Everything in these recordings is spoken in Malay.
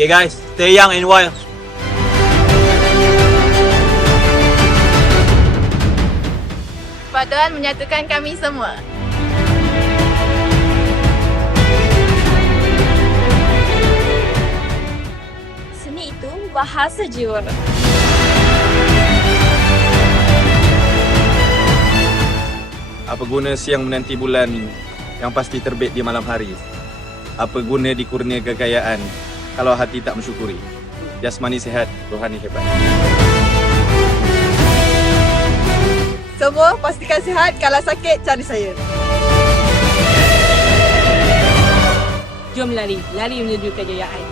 Okay guys, stay young and wild. Persatuan menyatukan kami semua. Seni itu bahasa jiwa. Apa guna siang menanti bulan yang pasti terbit di malam hari? Apa guna dikurnia kekayaan kalau hati tak mensyukuri? Jasmani sihat, rohani hebat. Semua pastikan sihat, kalau sakit cari saya. Jom lari menuju kejayaan.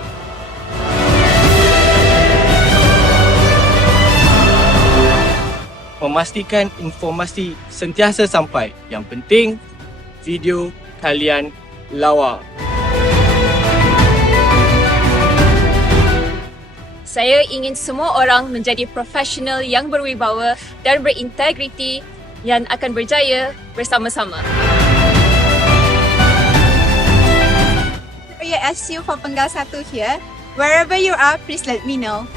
Memastikan informasi sentiasa sampai. Yang penting, video kalian lawa. Saya ingin semua orang menjadi profesional yang berwibawa dan berintegriti yang akan berjaya bersama-sama. SU for Penggal 1 here. Wherever you are, please let me know.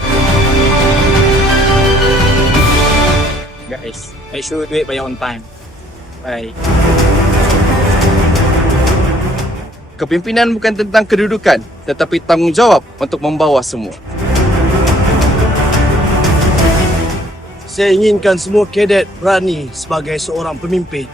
Guys, make sure duit bayar on time. Bye. Kepimpinan bukan tentang kedudukan, tetapi tanggungjawab untuk membawa semua. Saya inginkan semua kadet berani sebagai seorang pemimpin.